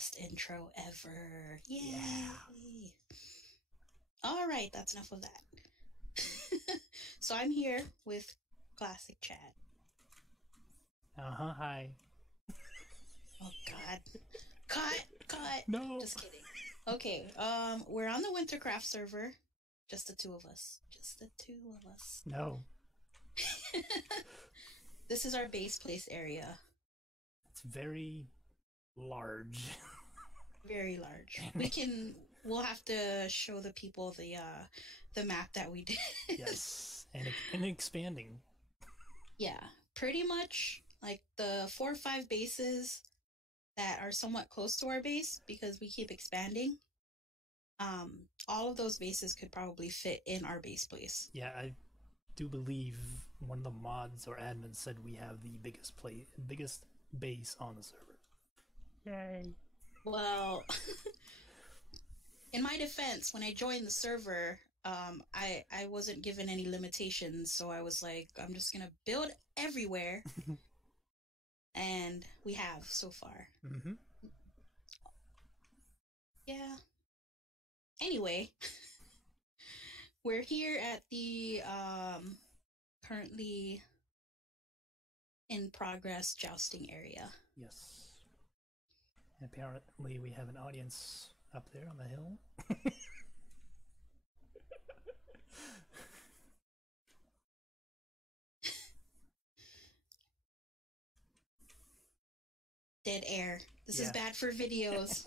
best intro ever. Yay! Yeah. All right, that's enough of that. So I'm here with Classic Chad. Hi. Oh God. Cut. No. Just kidding. Okay, we're on the Wintercraft server. Just the two of us. No. This is our base place area. It's very large. Very large. We'll have to show the people the map that we did. Yes. And expanding. Yeah. Pretty much like the 4 or 5 bases that are somewhat close to our base because we keep expanding. All of those bases could probably fit in our base place. Yeah, I do believe one of the mods or admins said we have the biggest base on the server. Yay. Well, in my defense, when I joined the server, I wasn't given any limitations, so I was like, I'm just gonna build everywhere. And we have so far. Mm-hmm. Yeah. Anyway, we're here at the currently in progress jousting area. Yes. And apparently we have an audience up there on the hill. Dead air. This is bad for videos.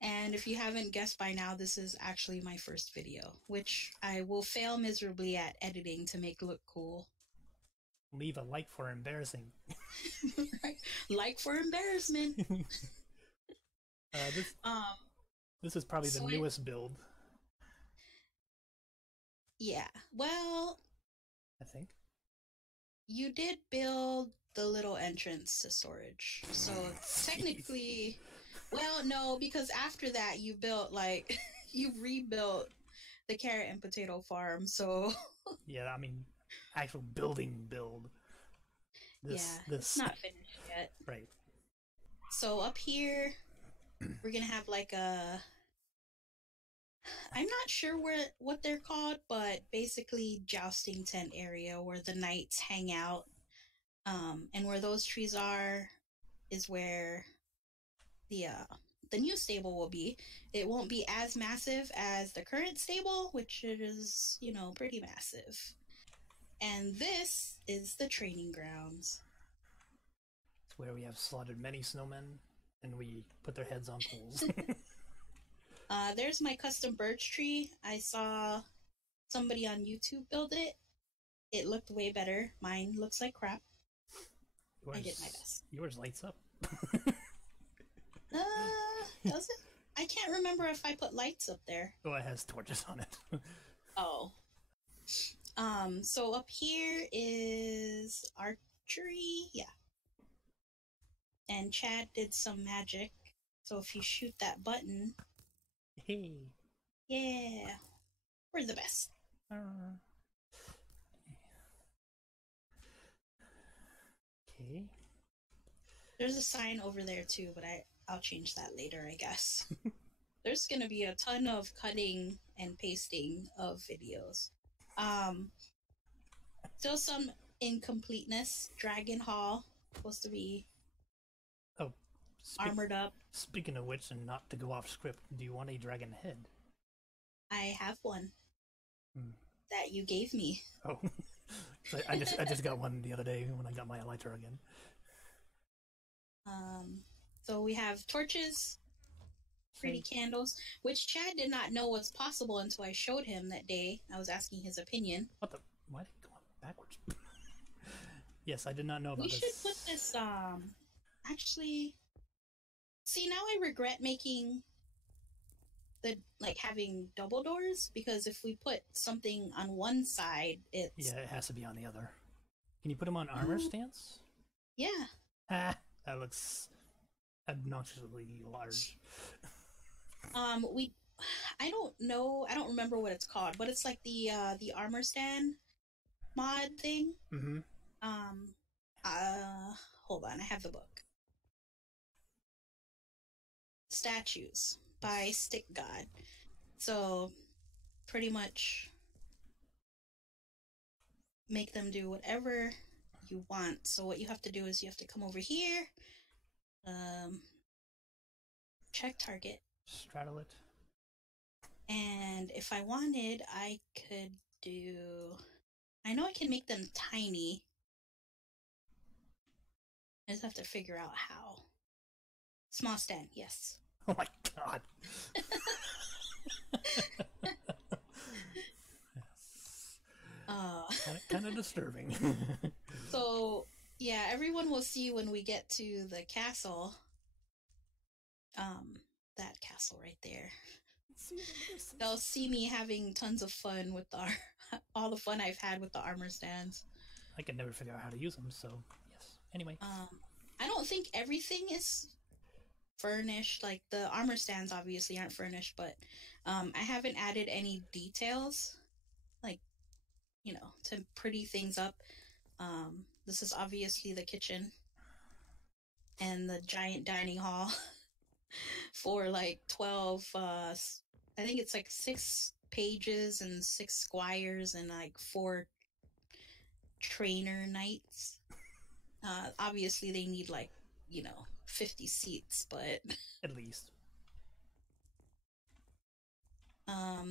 And if you haven't guessed by now, this is actually my first video, which I will fail miserably at editing to make look cool. Leave a like for embarrassing. Right. Like for embarrassment. This is probably the newest build. Yeah. Well, I think. You did build the little entrance to storage. So technically, well, no, because after that you built you rebuilt the carrot and potato farm. So yeah, I mean, actual building build. This not finished yet. Right. So up here, we're gonna have I'm not sure what they're called, but basically jousting tent area where the knights hang out. And where those trees are is where the new stable will be. It won't be as massive as the current stable, which is, pretty massive. And this is the training grounds. It's where we have slaughtered many snowmen and we put their heads on poles. There's my custom birch tree. I saw somebody on YouTube build it. It looked way better. Mine looks like crap. I did my best. Yours lights up. Does it? I can't remember if I put lights up there. Oh, it has torches on it. Oh. So up here is archery. Yeah. And Chad did some magic. So if you shoot that button. Hey. Yeah. We're the best. Okay. There's a sign over there too, but I'll change that later, I guess. There's gonna be a ton of cutting and pasting of videos. Still some incompleteness. Dragon Hall supposed to be armored up. Speaking of which, and not to go off script, do you want a dragon head? I have one that you gave me. Oh, I just got one the other day when I got my elytra again. So we have torches, pretty candles, which Chad did not know was possible until I showed him that day. I was asking his opinion. What the? Why did it go backwards? Yes, I did not know about this. We should put this, actually... See, now I regret making having double doors, because if we put something on one side, it's... Yeah, it has to be on the other. Can you put them on armor stance? Yeah. Ah, that looks obnoxiously large. I don't know, I don't remember what it's called, but it's like the armor stand mod thing. Mm-hmm. Hold on, I have the book. statues by Stick God. So pretty much make them do whatever you want. So what you have to do is you have to come over here, check target, straddle it. and if I wanted, I could do. I know I can make them tiny. I just have to figure out how. Small stand, yes. Oh my god. Kind of disturbing. So yeah, everyone will see when we get to the castle. That castle right there. They'll see me having tons of fun with all the fun I've had with the armor stands. I can never figure out how to use them, so yes. Anyway. I don't think everything is furnished. Like the armor stands obviously aren't furnished, but I haven't added any details, like, to pretty things up. This is obviously the kitchen and the giant dining hall for like 12, I think it's like 6 pages and 6 squires and like 4 trainer knights. Obviously they need like, 50 seats, but at least.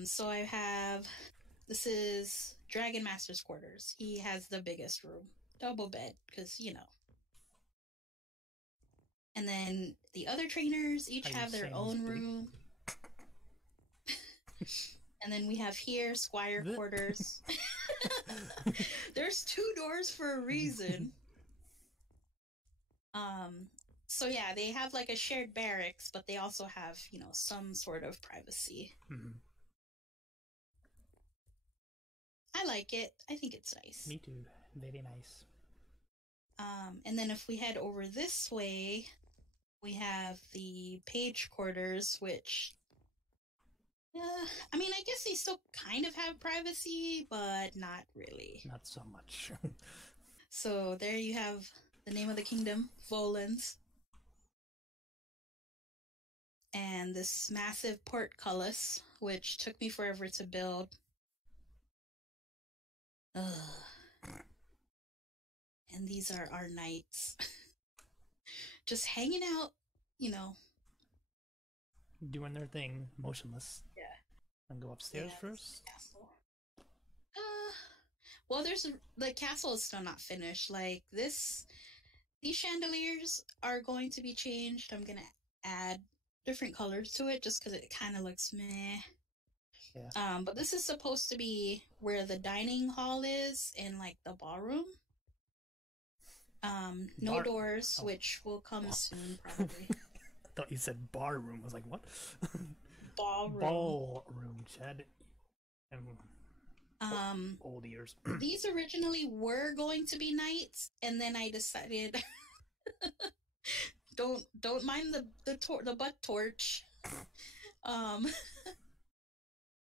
So I have, this is Dragon Master's quarters. He has the biggest room, double bed, because and then the other trainers each have their own room. And then we have here squire quarters. There's 2 doors for a reason. So yeah, they have like a shared barracks, but they also have, some sort of privacy. Mm-hmm. I like it. I think it's nice. Me too. Very nice. And then if we head over this way, we have the page quarters, which, I mean, I guess they still kind of have privacy, but not really. Not so much. So there you have the name of the kingdom, Volans. And this massive portcullis, which took me forever to build. And these are our knights. Just hanging out, Doing their thing, motionless. Yeah. And go upstairs first? Castle. Well, the castle is still not finished. Like these chandeliers are going to be changed. I'm going to add different colors to it just because it kind of looks meh. Yeah. But this is supposed to be where the dining hall is in like the ballroom. No doors, which will come soon probably. I thought you said bar room. I was like, what? Ballroom. Ballroom, Chad. Old ears. These originally were going to be knights, and then I decided don't mind the butt torch. And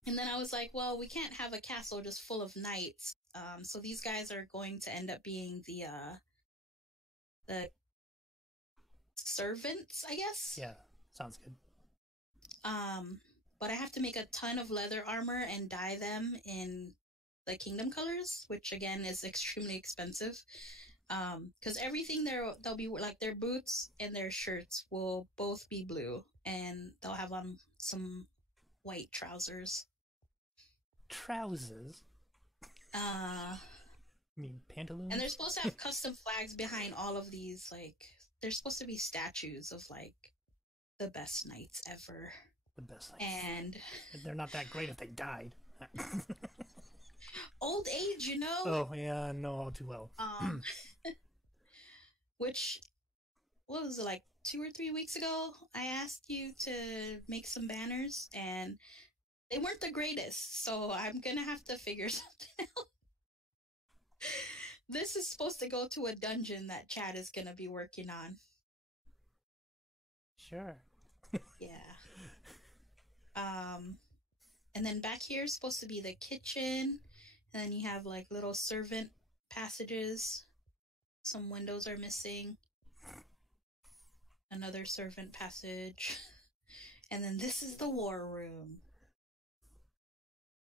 then I was like, well, we can't have a castle just full of knights. So these guys are going to end up being the servants, I guess. Yeah, sounds good. But I have to make a ton of leather armor and dye them in the kingdom colors, which again is extremely expensive. Because everything they'll be like their boots and their shirts will both be blue, and they'll have on some white trousers. Trousers? I mean pantaloons? And they're supposed to have custom flags behind all of these. Like, they're supposed to be statues of like the best knights ever. The best knights. And they're not that great if they died. Old age, Oh yeah, I know all too well. Which, what was it, like 2 or 3 weeks ago? I asked you to make some banners, and they weren't the greatest. So I'm gonna have to figure something out. This is supposed to go to a dungeon that Chad is gonna be working on. Sure. Yeah. And then back here is supposed to be the kitchen, and then you have like little servant passages. Some windows are missing. Another servant passage. And then this is the war room,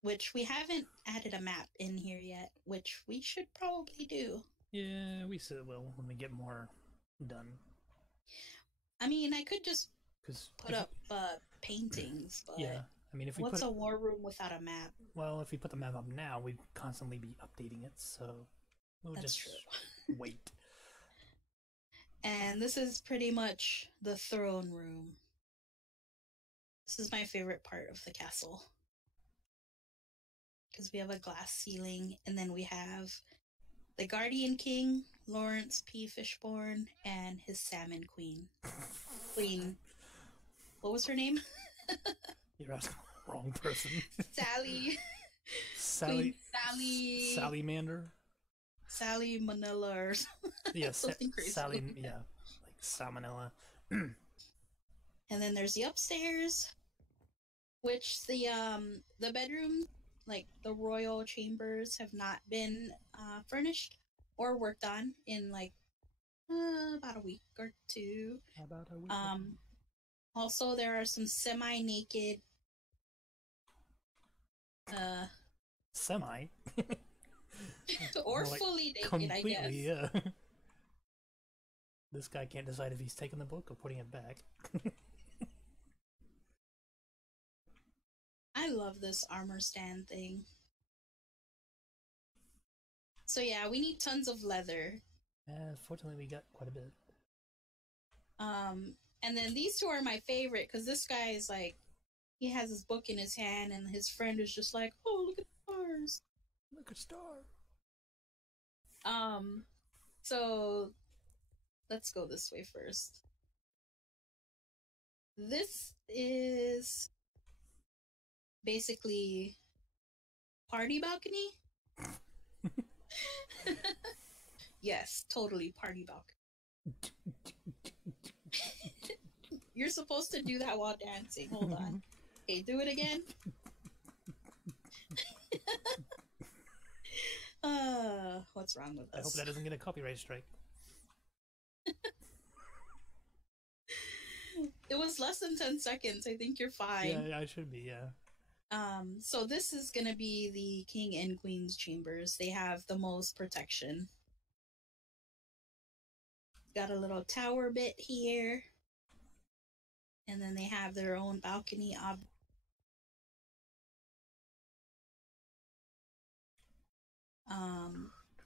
which we haven't added a map in here yet, which we should probably do. Yeah, we said will when we get more done. I mean, I could just Because put up paintings, but yeah, I mean, if we what's put a war room without a map? well, if we put the map up now, we'd constantly be updating it, so we'll That's just true. wait. And this is pretty much the throne room. This is my favorite part of the castle. Because we have a glass ceiling, and then we have the Guardian King, Lawrence P. Fishborn, and his Salmon Queen. Queen. What was her name? You're asking the wrong person. Sally. Sally. Queen Sally Mander. Sally Manila or something. Yeah, Something crazy. Sally. Yeah, like salmonella. And then there's the upstairs, which the bedrooms, like the royal chambers, have not been furnished or worked on in like about a week or two. About a week. Also, there are some semi-naked. Semi. Or like fully naked, completely, I guess. Yeah. This guy can't decide if he's taking the book or putting it back. I love this armor stand thing. So yeah, we need tons of leather. Fortunately, we got quite a bit. And then these two are my favorite because this guy is like, he has his book in his hand, and his friend is just like, "Oh, look at the stars! Look at star." So let's go this way first. This is basically party balcony. Yes, totally party balcony. You're supposed to do that while dancing. Hold on. Okay, do it again. What's wrong with us? I hope that doesn't get a copyright strike. It was less than 10 seconds. I think you're fine. Yeah, I should be, yeah. So this is gonna be the King and Queen's chambers. They have the most protection. Got a little tower bit here. And then they have their own balcony.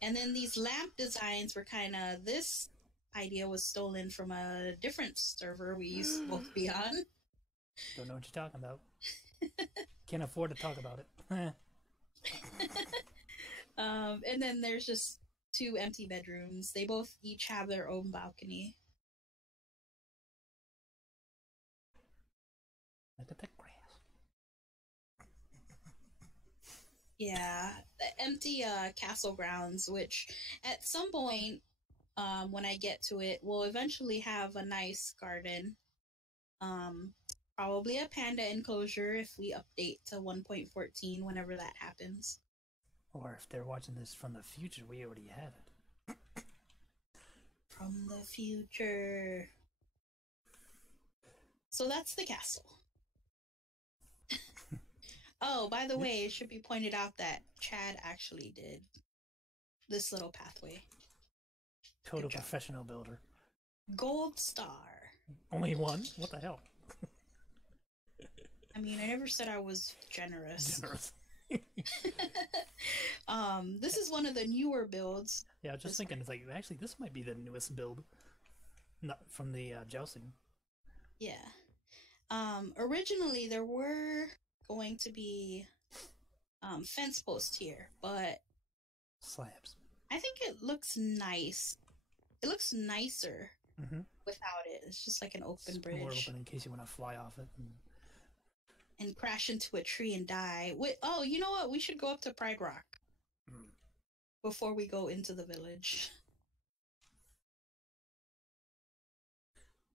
And then these lamp designs were kind of, this idea was stolen from a different server we used to both be on. Don't know what you're talking about. Can't afford to talk about it. And then there's just two empty bedrooms. They both each have their own balcony. Look at that grass. Yeah, the empty castle grounds, which at some point, when I get to it, will eventually have a nice garden. Probably a panda enclosure if we update to 1.14 whenever that happens. Or if they're watching this from the future, we already have it. From the future. So that's the castle. Oh, by the way, it should be pointed out that Chad actually did this little pathway. Total professional builder. Gold star. Only one? What the hell? I mean, I never said I was generous. Generous. This is one of the newer builds. Yeah, I was just thinking, it's like, actually, this might be the newest build. Not from the jousting. Yeah. Originally, there were going to be fence posts here, but slabs. I think it looks nice. It looks nicer without it. It's just like an open bridge. More open in case you want to fly off it. And crash into a tree and die. Wait, oh, you know what? We should go up to Pride Rock before we go into the village.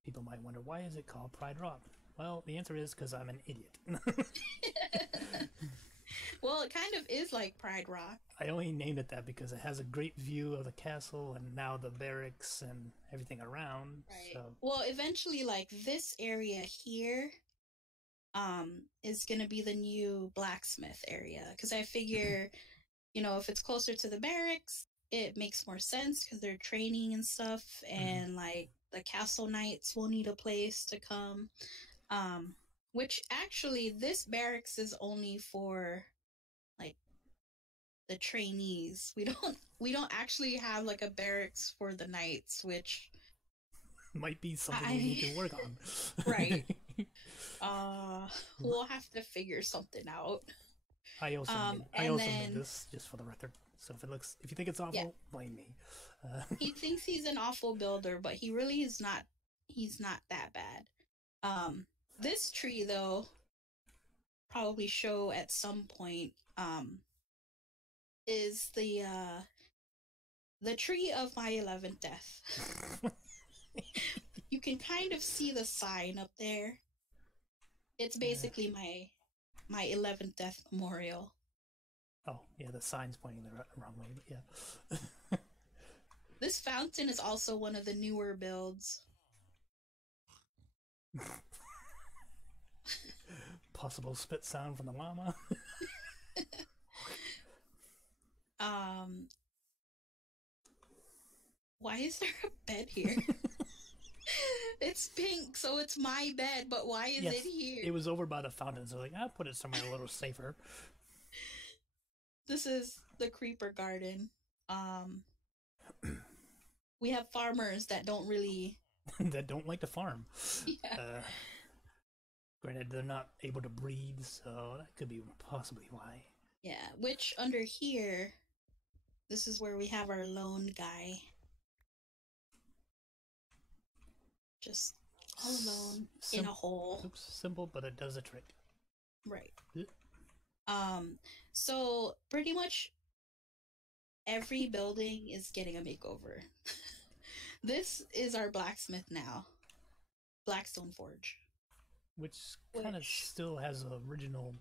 People might wonder, why is it called Pride Rock? Well, the answer is because I'm an idiot. Well, it kind of is like Pride Rock. I only named it that because it has a great view of the castle and now the barracks and everything around. Right. So. Well, eventually, like this area here is going to be the new blacksmith area. Because I figure, if it's closer to the barracks, it makes more sense because they're training and stuff. And like the castle knights will need a place to come. Which actually, this barracks is only for like the trainees. We don't actually have like a barracks for the knights, which might be something we need to work on. Right. We'll have to figure something out. I also made this just for the record. So if you think it's awful, blame me. He thinks he's an awful builder, but he really is not. He's not that bad. This tree though, probably show at some point. Is the tree of my 11th death. You can kind of see the sign up there. It's basically my 11th death memorial. Oh, yeah, the sign's pointing the wrong way, but yeah. This fountain is also one of the newer builds. Possible spit sound from the llama. Why is there a bed here? It's pink, so it's my bed, but why is it here? It was over by the fountain, so I'll put it somewhere a little safer. This is the creeper garden. We have farmers that don't really... that don't like to farm. Yeah. Granted, they're not able to breed, so that could be possibly why. Yeah, which under here, this is where we have our lone guy. Just all alone in a hole. Oops, simple, but it does a trick. Right. So pretty much every building is getting a makeover. This is our blacksmith now. Blackstone Forge. Which kind of still has original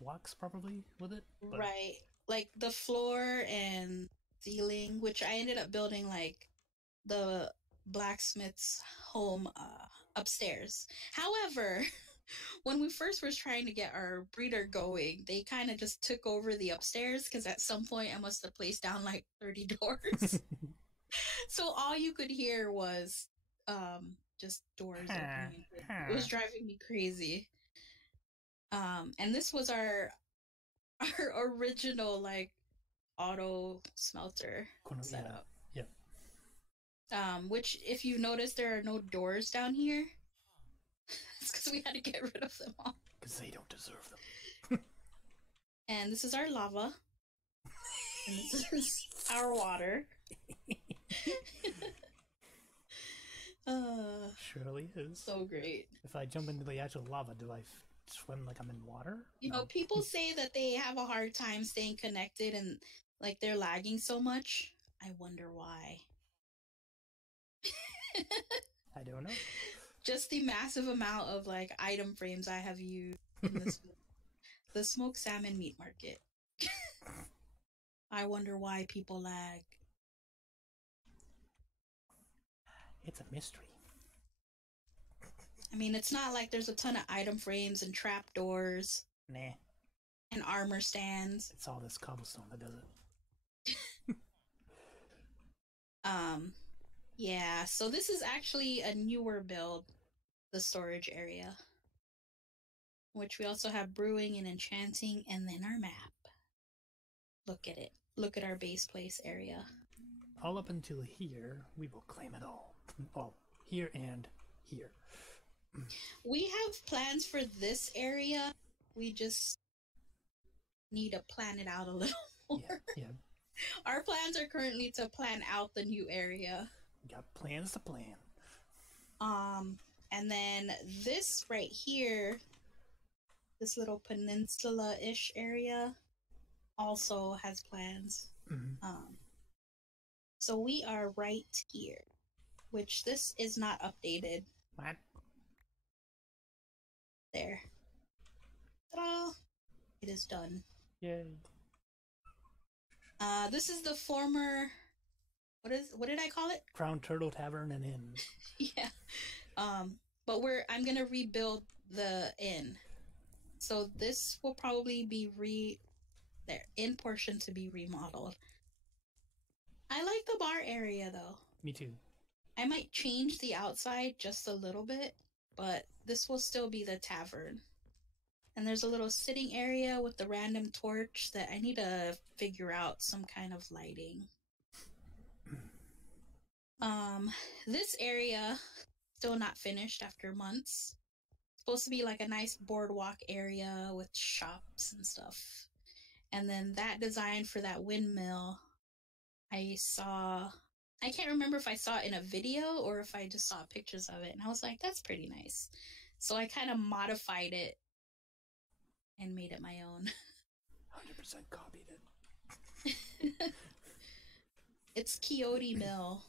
blocks probably with it. But... Right. Like the floor and ceiling, which I ended up building like the blacksmith's home upstairs. However, when we first were trying to get our breeder going, they kind of just took over the upstairs because at some point I must have placed down like 30 doors. So all you could hear was just doors opening. It was driving me crazy. And this was our original like auto smelter setup. Yeah. Which if you notice there are no doors down here. It's because we had to get rid of them all. Because they don't deserve them. And this is our lava. And this is our water. Surely is. So great. If I jump into the actual lava, do I swim like I'm in water? People say that they have a hard time staying connected and like they're lagging so much. I wonder why. I don't know. Just the massive amount of like item frames I have used in this the smoked salmon meat market. I wonder why people lag. It's a mystery. I mean, it's not like there's a ton of item frames and trapdoors. Nah. And armor stands. It's all this cobblestone that does it. Yeah, so this is actually a newer build, the storage area. Which we also have brewing and enchanting, and then our map. Look at it. Look at our base place area. All up until here, we will claim it all. Well, here and here. We have plans for this area. We just need to plan it out a little more. Yeah. Our plans are currently to plan out the new area. Got plans to plan. And then this right here, this little peninsula-ish area, also has plans. Mm-hmm. So we are right here, which this is not updated. What? There. Ta-da! It is done. Yay. This is the former... What did I call it? Crown Turtle Tavern and Inn. Yeah. but I'm gonna rebuild the inn. So this will probably be their inn portion to be remodeled. I like the bar area though. Me too. I might change the outside just a little bit, but this will still be the tavern. And there's a little sitting area with the random torch that I need to figure out some kind of lighting. This area still not finished after months. It's supposed to be like a nice boardwalk area with shops and stuff. And then that design for that windmill, I can't remember if I saw it in a video or if I just saw pictures of it, and I was like, that's pretty nice. So I kind of modified it and made it my own. 100% copied it. It's Quixote Mill.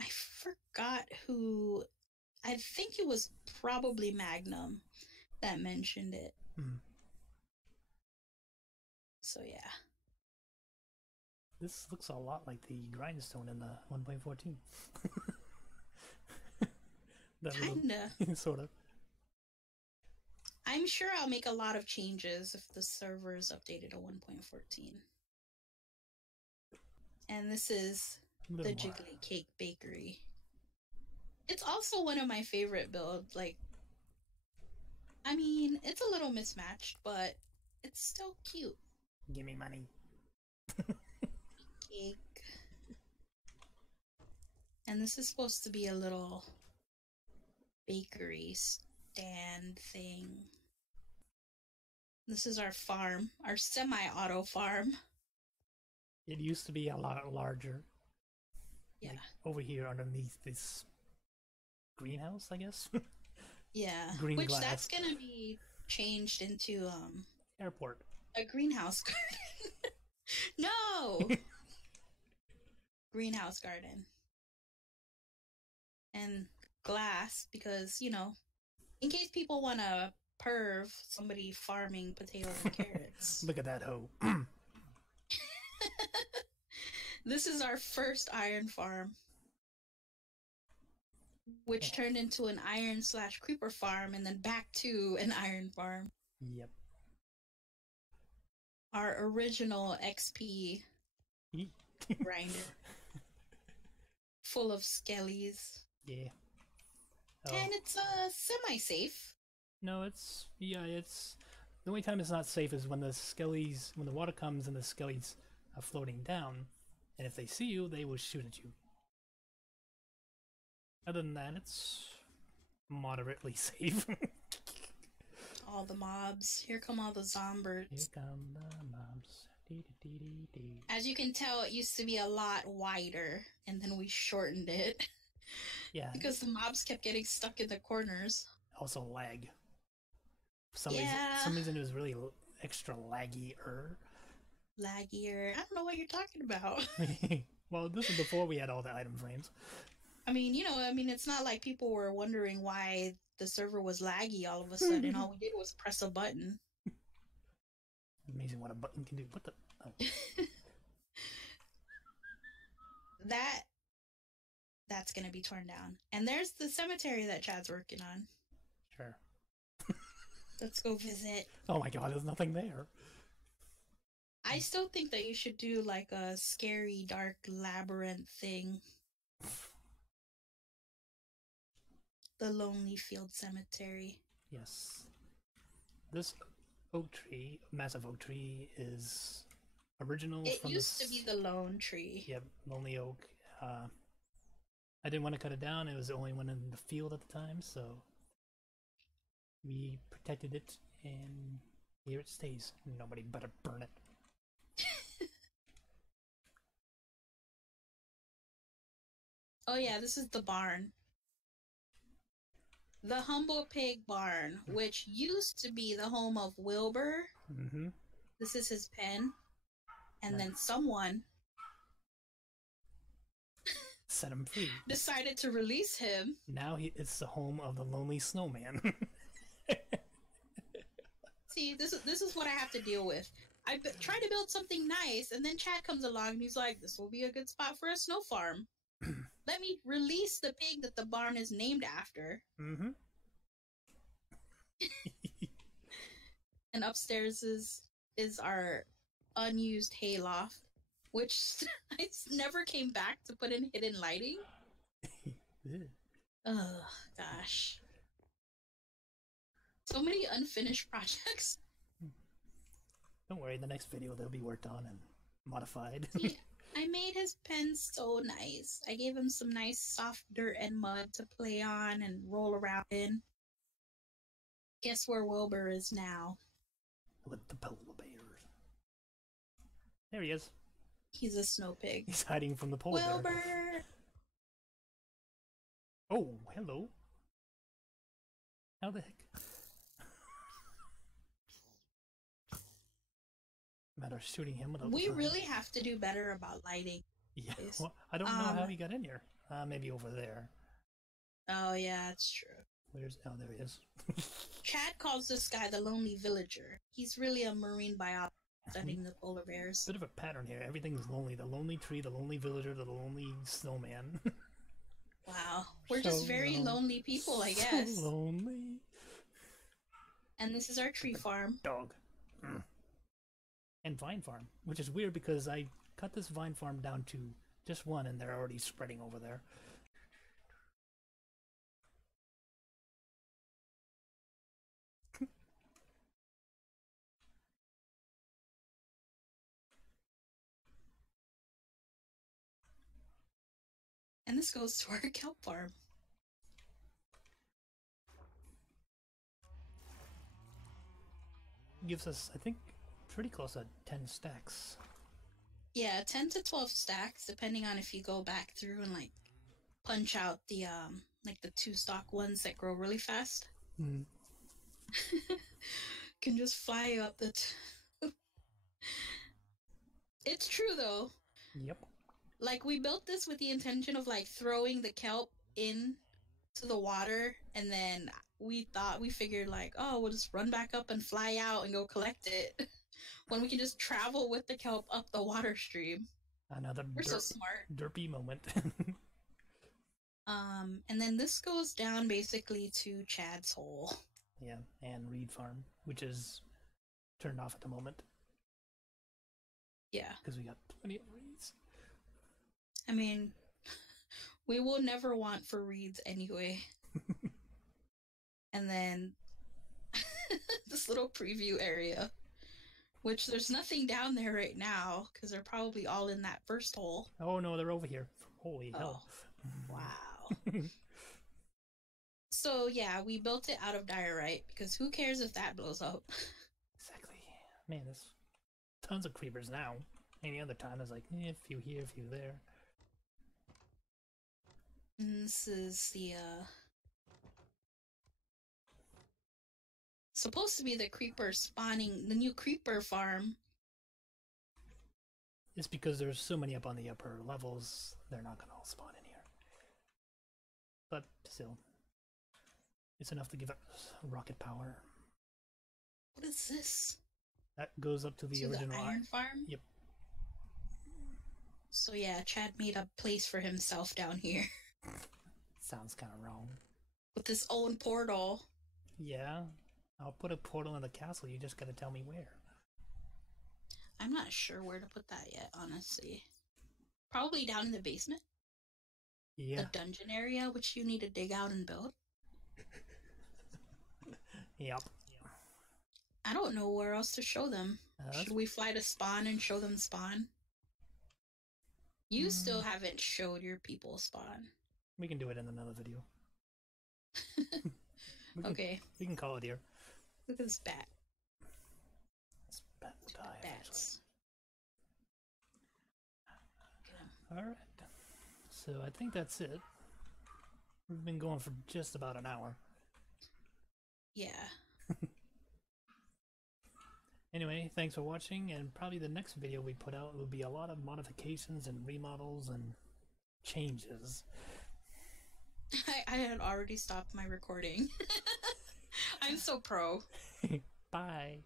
I forgot who. I think it was probably Magnum that mentioned it. So yeah. This looks a lot like the grindstone in the 1.14. Kinda. Sort of. I'm sure I'll make a lot of changes if the server is updated to 1.14. And this is the Jiggly Cake Bakery. It's also one of my favorite builds. Like, I mean, it's a little mismatched, but it's still cute. Give me money. Cake. And this is supposed to be a little bakery stand thing. This is our farm, our semi-auto farm. It used to be a lot larger. Yeah. Like over here underneath this greenhouse, I guess. Yeah. Green Which glass. That's gonna be changed into airport. A greenhouse garden. No. Greenhouse garden. And glass, because, you know, in case people want to perv somebody farming potatoes and carrots. Look at that hoe. This is our first iron farm, which turned into an iron/creeper farm and then back to an iron farm. Yep. Our original XP grinder. Full of Skellys. Yeah. Oh. And it's semi-safe. No, it's the only time it's not safe is when the Skellys, when the water comes and the Skellys are floating down, and if they see you, they will shoot at you. Other than that, it's moderately safe. All the mobs. Here come all the zombies. Here come the mobs. As you can tell, it used to be a lot wider, and then we shortened it. Yeah. Because the mobs kept getting stuck in the corners. Also lag. For some reason it was really extra laggy-er. Laggier. I don't know what you're talking about. Well, this is before we had all the item frames. I mean, it's not like people were wondering why the server was laggy all of a sudden. All we did was press a button. Amazing what a button can do. What the? Oh. That's gonna be torn down. And there's the cemetery that Chad's working on. Sure. Let's go visit. Oh my god, there's nothing there. I still think that you should do like a scary, dark labyrinth thing. The Lonely Field Cemetery. Yes. This oak tree, massive oak tree, is original. It used to be the lone tree. Yep, lonely oak. I didn't want to cut it down. It was the only one in the field at the time, so we protected it, and here it stays. Nobody better burn it. Oh yeah, this is the barn. The Humble Pig Barn, which used to be the home of Wilbur. Mm-hmm. This is his pen. And then someone set him free. Decided to release him. Now it's the home of the Lonely Snowman. See, this is what I have to deal with. I try to build something nice, and then Chad comes along and he's like, "This will be a good spot for a snow farm." let me release the pig that the barn is named after. Mm-hmm. And upstairs is our unused hayloft, which I never came back to put in hidden lighting. Oh gosh, so many unfinished projects. Don't worry, the next video they'll be worked on and modified. See, I made his pen so nice. I gave him some nice soft dirt and mud to play on and roll around in. Guess where Wilbur is now? With the polar bears. There he is. He's a snow pig. He's hiding from the polar Wilbur! bear. Oh, hello. How the heck? Matter of shooting him without. We really have to do better about lighting. Yeah, well, I don't know how he got in here. Maybe over there. Oh yeah, that's true. Where's? Oh, there he is. Chad calls this guy the Lonely Villager. He's really a marine biologist studying the polar bears. Bit of a pattern here. Everything's lonely. The lonely tree, the lonely villager, the lonely snowman. Wow, we're so just very lonely people, I guess. So lonely. And this is our tree farm. Dog. And vine farm, which is weird because I cut this vine farm down to just one and they're already spreading over there. And this goes to our kelp farm. Gives us, I think, pretty close to 10 stacks. Yeah, 10 to 12 stacks, depending on if you go back through and like punch out the like the 2-stalk ones that grow really fast. Mm. Can just fly up the It's true though. Yep. Like we built this with the intention of like throwing the kelp in to the water, and then we figured like, oh, we'll just run back up and fly out and go collect it. When we can just travel with the kelp up the water stream. Another We're so smart. Derpy moment. And then this goes down basically to Chad's hole. Yeah, and Reed Farm, which is turned off at the moment. Yeah. Because we got plenty of reeds. I mean, we will never want for reeds anyway. And then this little preview area, which there's nothing down there right now because they're probably all in that first hole. Oh no, they're over here. Holy hell. Wow. So yeah, we built it out of diorite because who cares if that blows up? Exactly. Man, there's tons of creepers now. Any other time there's like, a few here, a few there. And this is the supposed to be the creeper spawning, the new creeper farm. It's because there's so many up on the upper levels, they're not gonna all spawn in here. But still, it's enough to give us rocket power. What is this? That goes up to the original iron farm? Yep. So yeah, Chad made a place for himself down here. Sounds kind of wrong. With his own portal. Yeah, I'll put a portal in the castle, you just gotta tell me where. I'm not sure where to put that yet, honestly. Probably down in the basement. Yeah. The dungeon area, which you need to dig out and build. Yep. I don't know where else to show them. Should we fly to spawn and show them spawn? You still haven't showed your people spawn. We can do it in another video. Okay. We can call it here. Look at this bat. This bat will die Bats. Alright. So I think that's it. We've been going for just about an hour. Yeah. Anyway, thanks for watching, and probably the next video we put out will be a lot of modifications and remodels and changes. I had already stopped my recording. I'm so pro. Bye.